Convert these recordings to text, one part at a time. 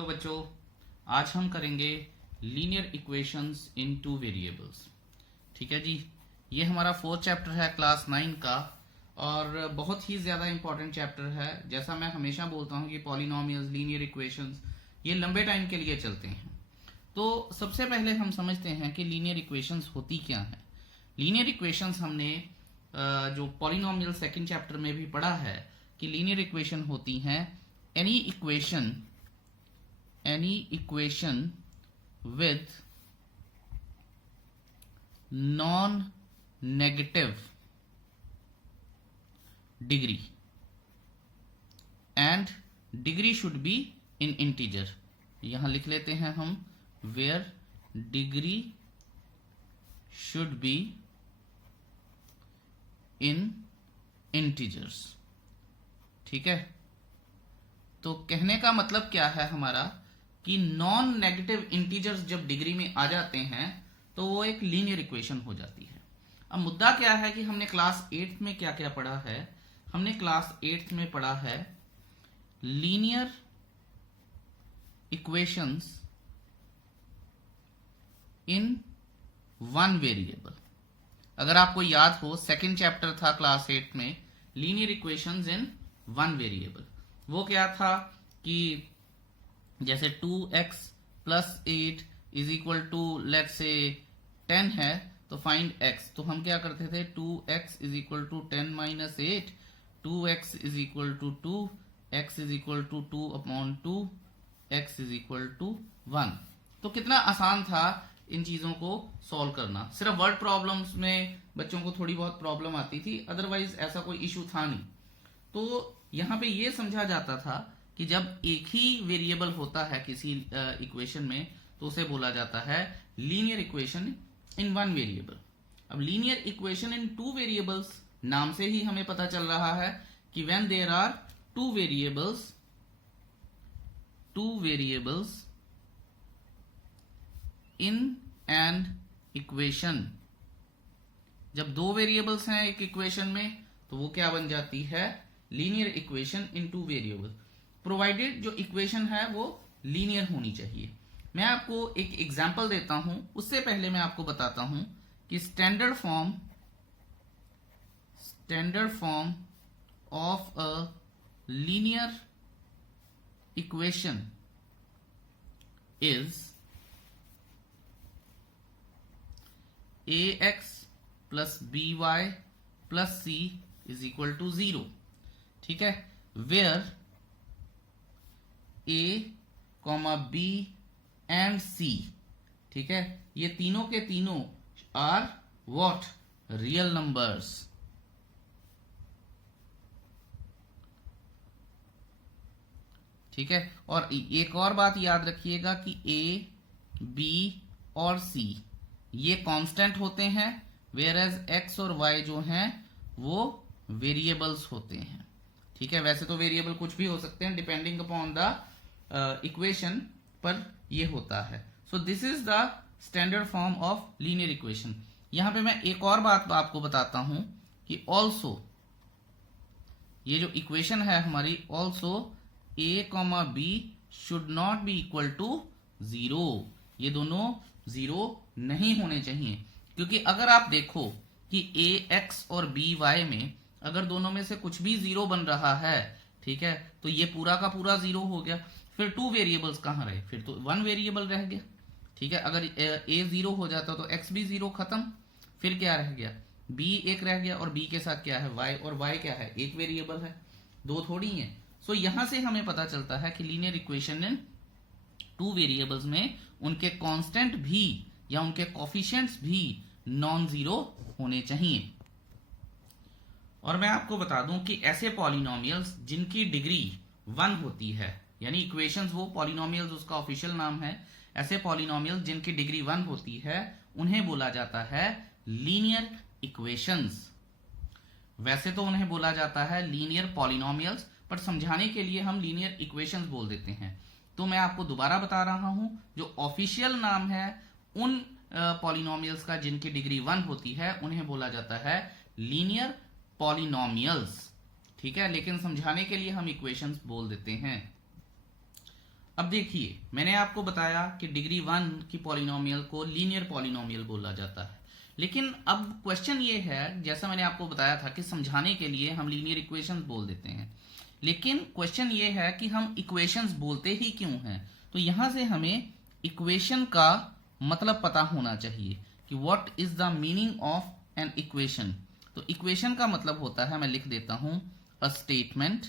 Hello बच्चों, आज हम करेंगे लीनियर इक्वेशंस इन टू वेरिएबल्स। ठीक है जी, ये हमारा फोर्थ चैप्टर है क्लास 9 का और बहुत ही ज़्यादा इंपॉर्टेंट चैप्टर है। जैसा मैं हमेशा बोलता हूँ कि पॉलिनोमियल्स, लीनियर इक्वेशंस ये लंबे टाइम के लिए चलते हैं। तो सबसे पहले हम समझते हैं कि लीनियर इक्वेशंस होती क्या है। लीनियर इक्वेशंस हमने जो पॉलिनोमियल सेकंड चैप्टर में भी पढ़ा है कि लीनियर इक्वेशन होती हैं any equation with non-negative degree and degree should be in integer। यहां लिख लेते हैं हम where degree should be in integers। ठीक है, तो कहने का मतलब क्या है हमारा कि नॉन नेगेटिव इंटीजर्स जब डिग्री में आ जाते हैं तो वो एक लीनियर इक्वेशन हो जाती है। अब मुद्दा क्या है कि हमने क्लास 8 में क्या क्या पढ़ा है। हमने क्लास 8 में पढ़ा है linear equations in one variable. अगर आपको याद हो, सेकंड चैप्टर था क्लास 8 में linear equations in one variable. वो क्या था कि जैसे 2x plus 8 is equal to let's say 10 है, तो फाइंड x। तो हम क्या करते थे, 2x is equal to 10 minus 8, 2x is equal to 2, x is equal to 2 upon 2, x is equal to 1। तो कितना आसान था इन चीजों को सॉल्व करना। सिर्फ वर्ड प्रॉब्लम्स में बच्चों को थोड़ी बहुत प्रॉब्लम आती थी, अदरवाइज ऐसा कोई इशू था नहीं। तो यहां पे ये समझा जाता था कि जब एक ही वेरिएबल होता है किसी इक्वेशन में तो उसे बोला जाता है linear equation in one variable. अब linear equation in two variables, नाम से ही हमें पता चल रहा है कि when there are two variables in an equation. जब दो वेरिएबल्स हैं एक इक्वेशन में तो वो क्या बन जाती है, linear equation in two variable, provided जो इक्वेशन है वो लीनियर होनी चाहिए। मैं आपको एक एग्जांपल देता हूं, उससे पहले मैं आपको बताता हूं कि standard form of a linear equation is ax plus by plus c is equal to 0। ठीक है, where a, b and c, ठीक है, ये तीनों के तीनों आर व्हाट, रियल नंबर्स। ठीक है, और एक और बात याद रखिएगा कि a, b और c ये कांस्टेंट होते हैं, वेयर एज x और y जो हैं वो वेरिएबल्स होते हैं। ठीक है, वैसे तो वेरिएबल कुछ भी हो सकते हैं डिपेंडिंग अपॉन द इक्वेशन, पर ये होता है। So this is the standard form of linear equation. यहां पे मैं एक और बात आपको बताता हूं कि ऑल्सो ये जो इक्वेशन है हमारी, also a, b should not be equal to 0। ये दोनों 0 नहीं होने चाहिए, क्योंकि अगर आप देखो कि ax और by में अगर दोनों में से कुछ भी 0 बन रहा है, ठीक है, तो ये पूरा का पूरा 0 हो गया। फिर टू वेरिएबल्स कहां रहे, फिर तो वन वेरिएबल रह गया। ठीक है, अगर a 0 हो जाता तो x भी 0 खत्म, फिर क्या रह गया, b एक रह गया, और b के साथ क्या है y, और y क्या है, एक वेरिएबल है, दो थोड़ी है। सो यहां से हमें पता चलता है कि linear equation in two variables में उनके कांस्टेंट भी या उनके कोफिशिएंट्स भी नॉन जीरो होने चाहिए। और मैं आपको बता दूं कि ऐसे पॉलिनोमियल्स जिनकी डिग्री 1 होती है, यानी इक्वेशंस वो पॉलिनोमियल्स उसका ऑफिशियल नाम है, ऐसे पॉलिनोमियल्स जिनकी डिग्री 1 होती है उन्हें बोला जाता है लीनियर इक्वेशंस। वैसे तो उन्हें बोला जाता है लीनियर पॉलिनोमियल्स, पर समझाने के लिए हम लीनियर इक्वेशंस बोल देते हैं। तो मैं आपको दोबारा बता रहा हूं, जो ऑफिशियल नाम है उन पॉलिनोमियल्स का जिनकी डिग्री 1 होती है उन्हें बोला जाता है लीनियर पॉलिनोमियल्स। ठीक है, लेकिन समझाने के लिए हम इक्वेशंस बोल देते हैं। अब देखिए, मैंने आपको बताया कि डिग्री 1 की पॉलिनोमियल को लीनियर पॉलिनोमियल बोला जाता है, लेकिन अब क्वेश्चन ये है, जैसा मैंने आपको बताया था कि समझाने के लिए हम लीनियर इक्वेशंस बोल देते हैं, लेकिन क्वेश्चन ये है कि हम इक्वेशंस बोलते ही क्यों हैं। तो यहां से हमें इक्वेशन का मतलब पता होना चाहिए कि what is the meaning of an equation. तो इक्वेशन का मतलब होता है, मैं लिख देता हूं, a statement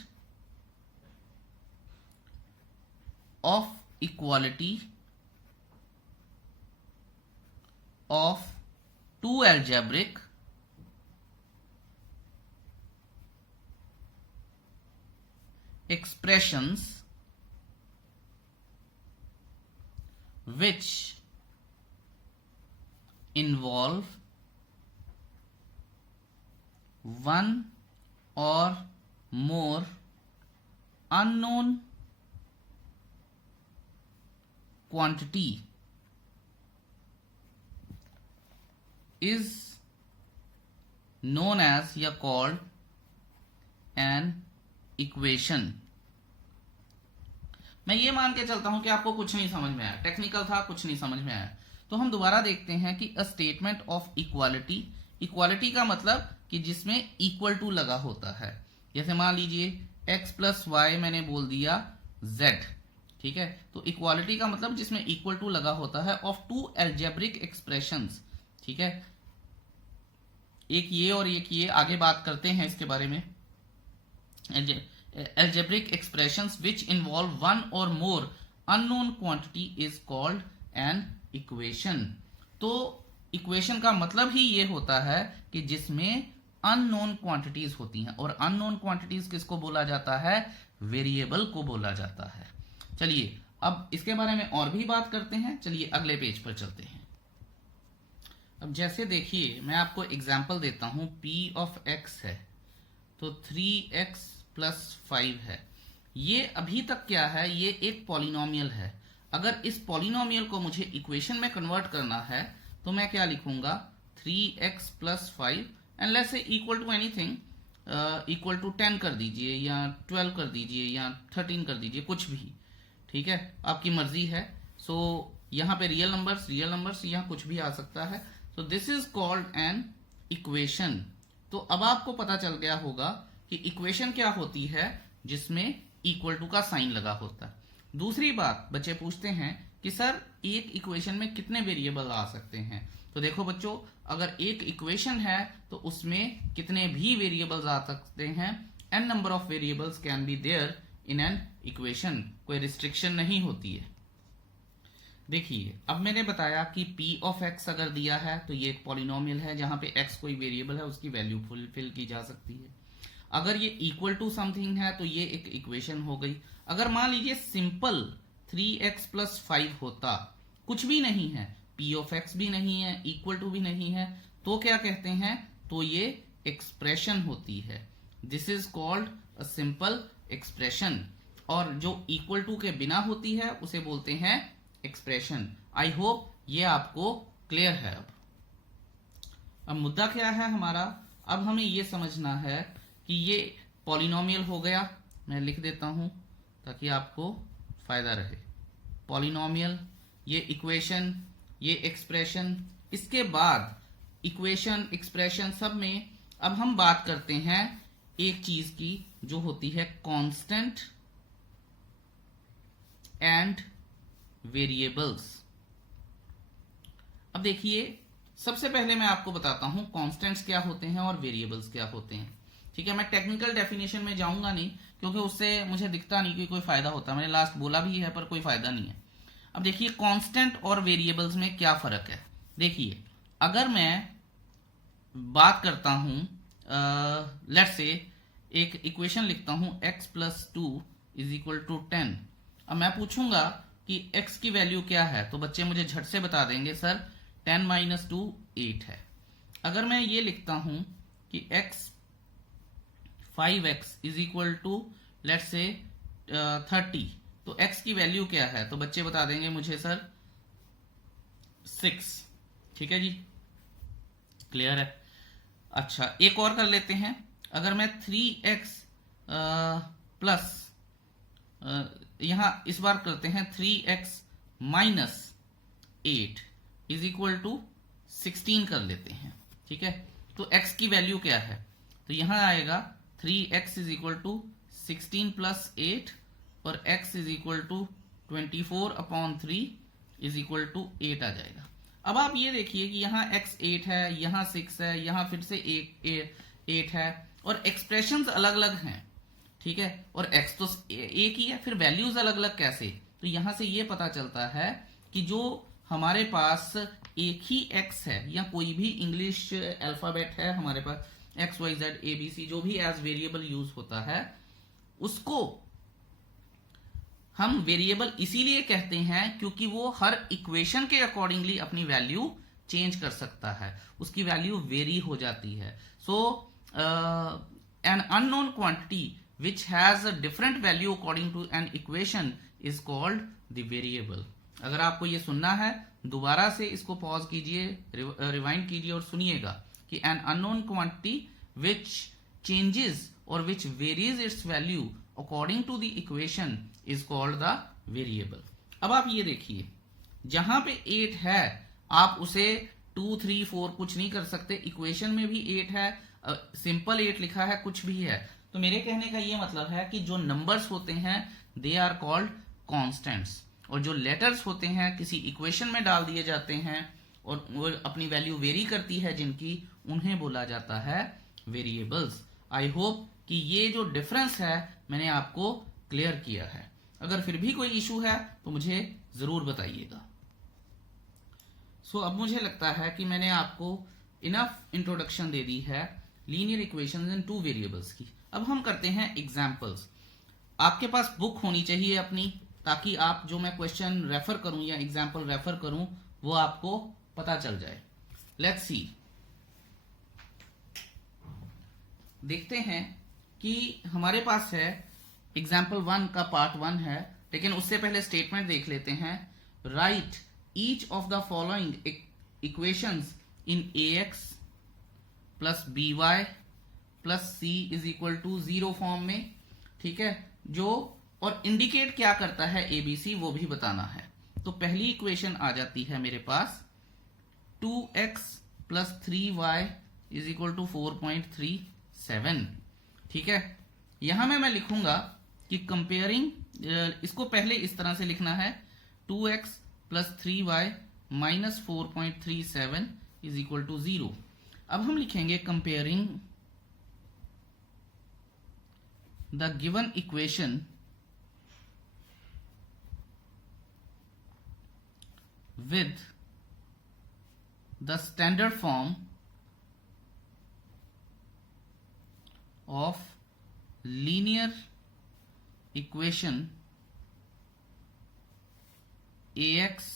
of equality of two algebraic expressions which involve one or more unknown quantity is known as या called an equation। मैं ये मान के चलता हूं कि आपको कुछ नहीं समझ में आया, टेक्निकल था, कुछ नहीं समझ में आया, तो हम दोबारा देखते हैं कि a statement of equality, equality का मतलब कि जिसमें इक्वल टू लगा होता है। जैसे मान लीजिए x प्लस वाई मैंने बोल दिया z, ठीक है, तो इक्वालिटी का मतलब जिसमें इक्वल टू लगा होता है ऑफ टू अलजेब्रिक एक्सप्रेशंस, ठीक है, एक ये और एक ये, आगे बात करते हैं इसके बारे में। algebraic expressions which involve one or more unknown quantity is called an equation। तो इक्वेशन का मतलब ही ये होता है कि जिसमें अननोन क्वांटिटीज होती हैं, और अननोन क्वांटिटीज किसको बोला जाता है, वेरिएबल को बोला जाता है। चलिए अब इसके बारे में और भी बात करते हैं, चलिए अगले पेज पर चलते हैं। अब जैसे देखिए, मैं आपको एग्जाम्पल देता हूं, p ऑफ x है तो 3x प्लस 5 है। ये अभी तक क्या है, ये एक पॉलिनोमियल है। अगर इस पॉलिनोमियल को मुझे इक्वेशन में कन्वर्ट करना है तो मैं क्या लिखूंगा, 3x plus 5 and let's say equal to anything, equal to 10 कर दीजिए या 12 कर दीजिए या 13 कर दीजिए, कुछ भी, ठीक है, आपकी मर्जी है। सो यहाँ पे रियल नंबर्स यहाँ कुछ भी आ सकता है। So this is called an equation. तो अब आपको पता चल गया होगा कि इक्वेशन क्या होती है, जिसमें इक्वल टू का साइन लगा होता है। दूसरी बात, बच्चे पूछते हैं कि सर एक इक्वेशन में कितने वेरिएबल आ सकते हैं। तो देखो बच्चों, अगर एक इक्वेशन है तो उसमें कितने भी वेरिएबल्स आ सकते हैं। An number of variables can be there in an equation, कोई रिस्ट्रिक्शन नहीं होती है। देखिए अब मैंने बताया कि p ऑफ x अगर दिया है तो ये एक पॉलिनोमियल है जहां पे x कोई वेरिएबल है, उसकी वैल्यू फुलफिल की जा सकती है। अगर ये इक्वल टू समथिंग है तो ये एक इक्वेशन हो गई। अगर मान लीजिए सिंपल 3x प्लस 5 होता, कुछ भी नहीं है, p ऑफ x भी नहीं है, इक्वल टू भी नहीं है, तो क्या कहते हैं, तो ये एक्सप्रेशन होती है। This is called a simple expression. और जो इक्वल टू के बिना होती है उसे बोलते हैं एक्सप्रेशन। आई होप ये आपको क्लियर है। अब मुद्दा क्या है हमारा, अब हमें ये समझना है कि ये पॉलिनोमियल हो गया, मैं लिख देता हूं ताकि आपको फायदा रहे। पॉलिनोमियल, ये इक्वेशन, ये एक्सप्रेशन, इसके बाद इक्वेशन एक्सप्रेशन सब में अब हम बात करते हैं एक चीज की जो होती है कांस्टेंट एंड वेरिएबल्स। अब देखिए सबसे पहले मैं आपको बताता हूं कांस्टेंट्स क्या होते हैं और वेरिएबल्स क्या होते हैं, ठीक है। मैं टेक्निकल डेफिनेशन में जाऊंगा नहीं क्योंकि उससे मुझे दिखता नहीं कि कोई फायदा होता, मैंने लास्ट बोला भी है पर कोई फायदा नहीं है। अब देखिए कांस्टेंट और वेरिएबल्स में क्या फर्क है। देखिए अगर मैं बात करता हूं, लेट्स से एक इक्वेशन लिखता हूं x plus 2 is equal to 10। अब मैं पूछूंगा कि x की वैल्यू क्या है, तो बच्चे मुझे झट से बता देंगे सर 10 माइनस 2 8 है। अगर मैं ये लिखता हूं कि x 5x is equal to let's say 30, तो x की वैल्यू क्या है, तो बच्चे बता देंगे मुझे सर 6। ठीक है जी, क्लियर है। अच्छा एक और कर लेते हैं, अगर मैं 3x प्लस यहां इस बार करते हैं 3x minus 8 is equal to 16 कर लेते हैं। ठीक है, तो x की वैल्यू क्या है, तो यहां आएगा 3x is equal to 16 plus 8 और x is equal to 24/3 is equal to 8 आ जाएगा। अब आप ये देखिए कि यहाँ x 8 है, यहाँ 6 है, यहाँ फिर से 8 है और एक्सप्रेशंस अलग अलग हैं। ठीक है, और x तो एक ही है, फिर वैल्यूज अलग अलग कैसे, तो यहां से ये पता चलता है कि जो हमारे पास एक ही x है या कोई भी इंग्लिश अल्फाबेट है हमारे पास x y z a b c जो भी एज वेरिएबल यूज होता है, उसको हम वेरिएबल इसीलिए कहते हैं क्योंकि वो हर इक्वेशन के अकॉर्डिंगली अपनी वैल्यू चेंज कर सकता है, उसकी वैल्यू वेरी हो जाती है। So an unknown quantity which has a different value according to an equation is called the variable। अगर आपको ये सुनना है दोबारा से इसको पॉज कीजिए, रिवाइंड कीजिए और सुनिएगा कि an unknown quantity which changes or which varies its value according to the equation is called the variable। अब आप ये देखिए, जहां पे 8 है आप उसे 2 3 4 कुछ नहीं कर सकते, इक्वेशन में भी 8 है, सिंपल 8 लिखा है, कुछ भी है। तो मेरे कहने का ये मतलब है कि जो नंबर्स होते हैं दे आर कॉल्ड कांस्टेंट्स, और जो लेटर्स होते हैं किसी इक्वेशन में डाल दिए जाते हैं और वो अपनी वैल्यू वेरी करती है जिनकी, उन्हें बोला जाता है वेरिएबल्स। आई होप कि ये जो डिफरेंस है मैंने आपको क्लियर किया है। अगर फिर भी कोई इशू है तो मुझे जरूर बताइएगा। सो अब मुझे लगता है कि मैंने आपको इनफ इंट्रोडक्शन दे दी है लीनियर इक्वेशंस इन 2 वेरिएबल्स की। अब हम करते हैं एग्जाम्पल्स। आपके पास बुक होनी चाहिए अपनी, ताकि आप जो मैं क्वेश्चन रेफर करूं या एग्जाम्पल रेफर करूं वो आपको पता चल जाए। लेट्स सी, देखते हैं कि हमारे पास है एग्जाम्पल 1 का पार्ट 1 है, लेकिन उससे पहले स्टेटमेंट देख लेते हैं। Write each of the following equations in ax plus by plus c is equal to 0 form में। ठीक है, जो और इंडिकेट क्या करता है एबीसी वो भी बताना है। तो पहली इक्वेशन आ जाती है मेरे पास 2x plus 3y is equal to 4.37। ठीक है, यहां मैं लिखूंगा कि कंपेयरिंग, इसको पहले इस तरह से लिखना है 2x plus 3y minus 4.37 is equal to 0। अब हम लिखेंगे comparing the given equation with the standard form of linear equation ax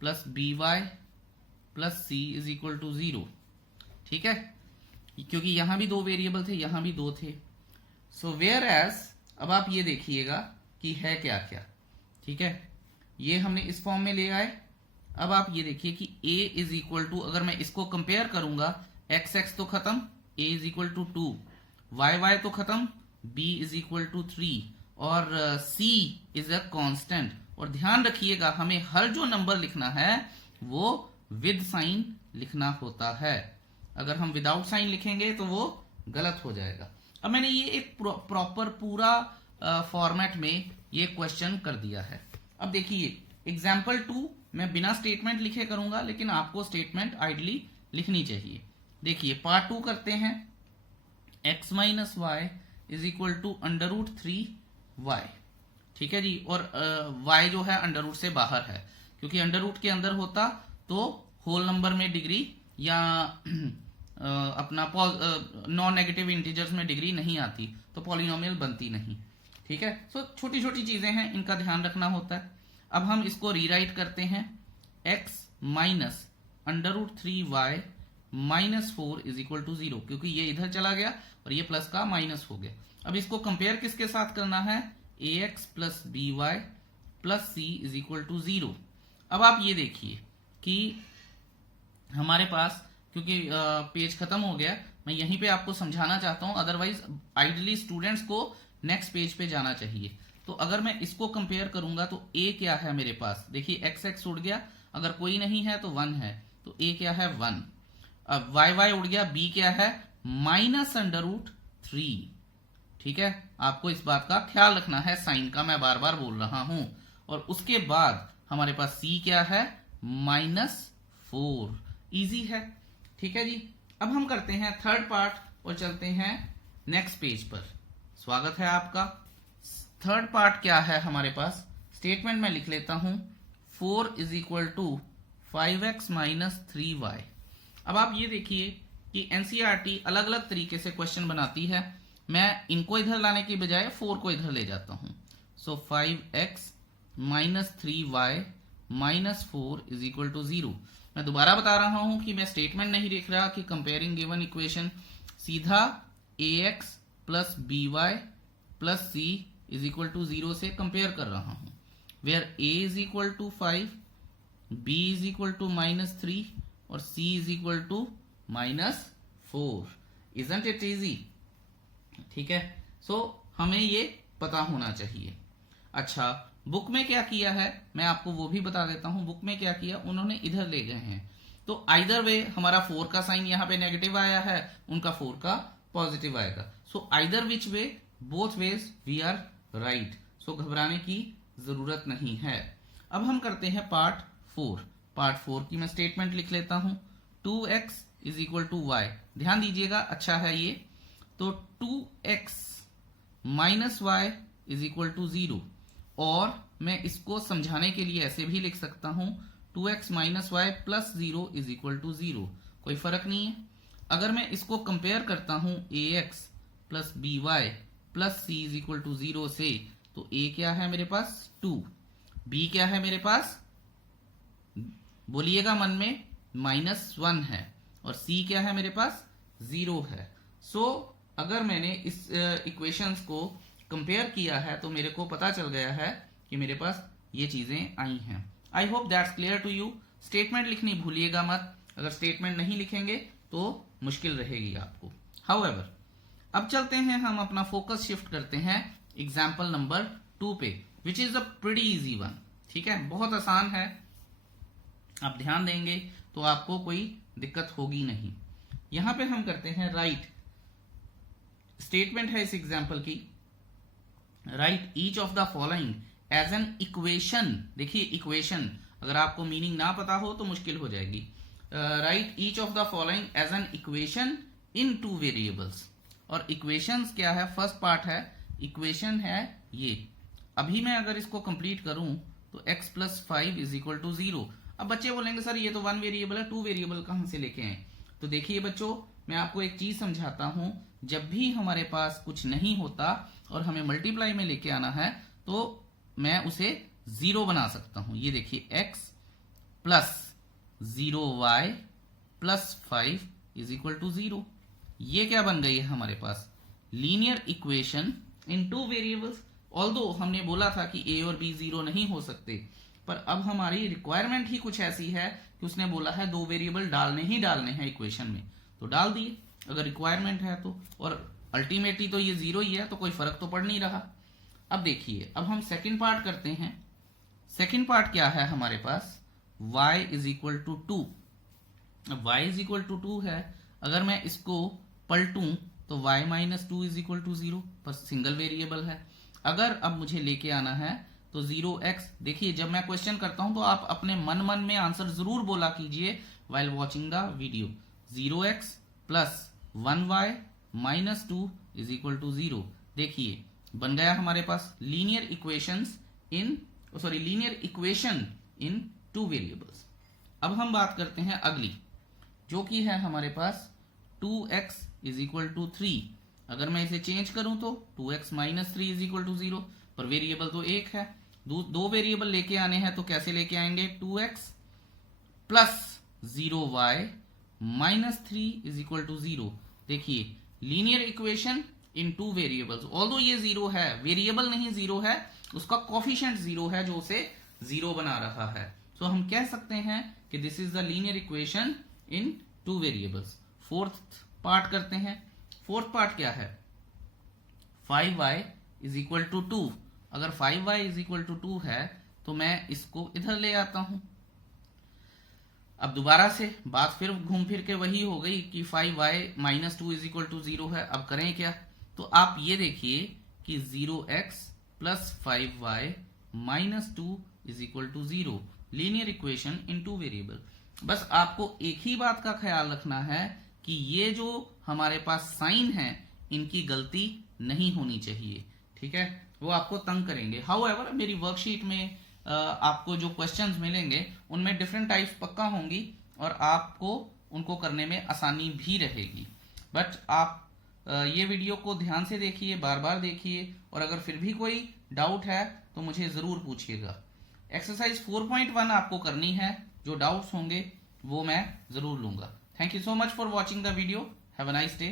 plus by plus c is equal to 0। ठीक है, क्योंकि यहां भी 2 वेरिएबल थे, यहां भी 2 थे। सो वेयर एज, अब आप ये देखिएगा कि है क्या क्या। ठीक है, ये हमने इस फॉर्म में ले आए। अब आप ये देखिए कि a इज इक्वल टू, अगर मैं इसको कंपेयर करूंगा, एक्स एक्स तो खत्म, a is equal to 2, y y तो खत्म, b इज इक्वल टू 3 और c इज अ कांस्टेंट। और ध्यान रखिएगा हमें हर जो नंबर लिखना है वो विद साइन लिखना होता है, अगर हम विदाउट साइन लिखेंगे तो वो गलत हो जाएगा। अब मैंने ये एक प्रॉपर पूरा फॉर्मेट में ये क्वेश्चन कर दिया है। अब देखिए एग्जाम्पल 2 मैं बिना स्टेटमेंट लिखे करूंगा, लेकिन आपको स्टेटमेंट आइडली लिखनी चाहिए। देखिए पार्ट 2 करते हैं, x minus y is equal to under root 3y। ठीक है जी, और y जो है अंडर रूट से बाहर है, क्योंकि अंडर रूट के अंदर होता तो होल नंबर में डिग्री या अपना नॉन नेगेटिव इंटीजर्स में डिग्री नहीं आती, तो पॉलिनोमियल बनती नहीं। ठीक है, सो छोटी छोटी चीजें हैं, इनका ध्यान रखना होता है। अब हम इसको रीराइट करते हैं, x minus under root 3y minus 4 is equal to 0, क्योंकि ये इधर चला गया और ये प्लस का माइनस हो गया। अब इसको कंपेयर किसके साथ करना है, ax plus by plus c is equal to 0। अब आप ये देखिए कि हमारे पास, क्योंकि पेज खत्म हो गया, मैं यहीं पे आपको समझाना चाहता हूं, अदरवाइज आइडली स्टूडेंट्स को नेक्स्ट पेज पे जाना चाहिए। तो अगर मैं इसको कंपेयर करूंगा तो a क्या है मेरे पास, देखिए एक्स एक्स उड़ गया, अगर कोई नहीं है तो 1 है, तो a क्या है 1। अब वाई वाई उड़ गया, b क्या है -√3। ठीक है, आपको इस बात का ख्याल रखना है, साइन का मैं बार बार बोल रहा हूं। और उसके बाद हमारे पास c क्या है -4। इजी है, ठीक है जी। अब हम करते हैं थर्ड पार्ट और चलते हैं नेक्स्ट पेज पर। स्वागत है आपका। थर्ड पार्ट क्या है हमारे पास, स्टेटमेंट में लिख लेता हूं 4 = 5x - 3y। अब आप ये देखिए कि एनसीईआरटी अलग अलग तरीके से क्वेश्चन बनाती है, मैं इनको इधर लाने की बजाय 4 को इधर ले जाता हूं। सो 5x - 3y - 4 = 0। मैं दोबारा बता रहा हूं कि मैं स्टेटमेंट नहीं लिख रहा कि कंपेयरिंग गिवन इक्वेशन, सीधा ax + by + c = 0 से कंपेयर कर रहा हूं, वेयर a = 5, b = -3 और c = -4। Isn't it easy? ठीक है, सो हमें ये पता होना चाहिए। अच्छा, बुक में क्या किया है मैं आपको वो भी बता देता हूं। बुक में क्या किया, उन्होंने इधर ले गए हैं, तो आइदर वे हमारा 4 का साइन यहाँ पे नेगेटिव आया है, उनका 4 का पॉजिटिव आएगा। So either which way, both ways we are right. So घबराने की जरूरत नहीं है। अब हम करते हैं पार्ट 4। पार्ट 4 की मैं स्टेटमेंट लिख लेता हूं 2x = y। ध्यान दीजिएगा, अच्छा है ये। तो 2x - y = 0, और मैं इसको समझाने के लिए ऐसे भी लिख सकता हूं 2x - y + 0 = 0। कोई फर्क नहीं है। अगर मैं इसको कंपेयर करता हूं ax + by + c = 0 से, तो a क्या है मेरे पास 2, b क्या है मेरे पास, बोलिएगा मन में, -1 है, और c क्या है मेरे पास 0 है। सो अगर मैंने इस इक्वेशंस को कंपेयर किया है तो मेरे को पता चल गया है कि मेरे पास ये चीजें आई हैं। I hope that's clear to you. Statement लिखनी भूलिएगा मत, अगर स्टेटमेंट नहीं लिखेंगे तो मुश्किल रहेगी आपको। हाउएवर, अब चलते हैं, हम अपना फोकस शिफ्ट करते हैं एग्जाम्पल नंबर 2 पे, which is a pretty easy one. ठीक है, बहुत आसान है, आप ध्यान देंगे तो आपको कोई दिक्कत होगी नहीं। यहां पे हम करते हैं राइट, स्टेटमेंट है इस एग्जाम्पल की, write each of the following as an equation. देखिए इक्वेशन, अगर आपको मीनिंग ना पता हो तो मुश्किल हो जाएगी। Write each of the following as an equation in 2 variables. और इक्वेशंस क्या है, फर्स्ट पार्ट है इक्वेशन है ये। अभी मैं अगर इसको कंप्लीट करूं तो x + 5 = 0। अब बच्चे बोलेंगे सर ये तो 1 वेरिएबल है, 2 वेरिएबल कहां से लेके आए? तो देखिए बच्चों, मैं आपको एक चीज समझाता हूं, जब भी हमारे पास कुछ नहीं होता और हमें मल्टीप्लाई में लेके आना है तो मैं उसे 0 बना सकता हूं। ये देखिए x + 0y + 5 = 0। ये क्या बन गई है हमारे पास, linear equation in 2 variables. Although हमने बोला था कि a और b 0 नहीं हो सकते, पर अब हमारी रिक्वायरमेंट ही कुछ ऐसी है कि उसने बोला है 2 वेरिएबल डालने ही डालने हैं इक्वेशन में, तो डाल दिए अगर रिक्वायरमेंट है तो। और अल्टीमेटली तो ये 0 ही है, तो कोई फर्क तो पड़ नहीं रहा। अब देखिए, अब हम सेकंड पार्ट करते हैं। सेकंड पार्ट क्या है हमारे पास, y = 2। अब y = 2 है, अगर मैं इसको पलटूं तो y - 2 = 0, पर सिंगल वेरिएबल है। अगर अब मुझे लेके आना है तो 0x, देखिए जब मैं क्वेश्चन करता हूं तो आप अपने मन में आंसर जरूर बोला कीजिए while watching the video. 0x + 1y - 2 = 0। देखिए बन गया हमारे पास लीनियर इक्वेशन इन 2 वेरिएबल्स। अब हम बात करते हैं अगली, जो कि है हमारे पास 2x = 3। अगर मैं इसे चेंज करूं तो 2x - 3 = 0, पर वेरिएबल तो एक है, 2 वेरिएबल लेके आने हैं तो कैसे लेके आएंगे, 2x + 0y - 3 = 0। देखिए linear equation in 2 variables, although ये 0 है, वेरिएबल नहीं 0 है, उसका कोफिशिएंट 0 है जो उसे 0 बना रहा है। सो हम कह सकते हैं कि this is the linear equation in 2 variables. Fourth part करते हैं। फोर्थ पार्ट क्या है, 5y = 2। अगर 5y इज इक्वल टू 2 है तो मैं इसको इधर ले आता हूं। अब दोबारा से बात फिर घूम फिर के वही हो गई कि 5y minus 2 is equal to 0 है। अब करें क्या, तो आप ये देखिए कि 0x plus 5y minus 2 is equal to 0, linear equation in two variable. बस आपको एक ही बात का ख्याल रखना है कि ये जो हमारे पास साइन है इनकी गलती नहीं होनी चाहिए, ठीक है, वो आपको तंग करेंगे। हाउएवर मेरी वर्कशीट में आपको जो क्वेश्चंस मिलेंगे उनमें डिफरेंट टाइप्स पक्का होंगी और आपको उनको करने में आसानी भी रहेगी। बट आप ये वीडियो को ध्यान से देखिए, बार बार देखिए, और अगर फिर भी कोई डाउट है तो मुझे जरूर पूछिएगा। एक्सरसाइज 4.1 आपको करनी है, जो डाउट्स होंगे वो मैं जरूर लूंगा। Thank you so much for watching the video. Have a nice day.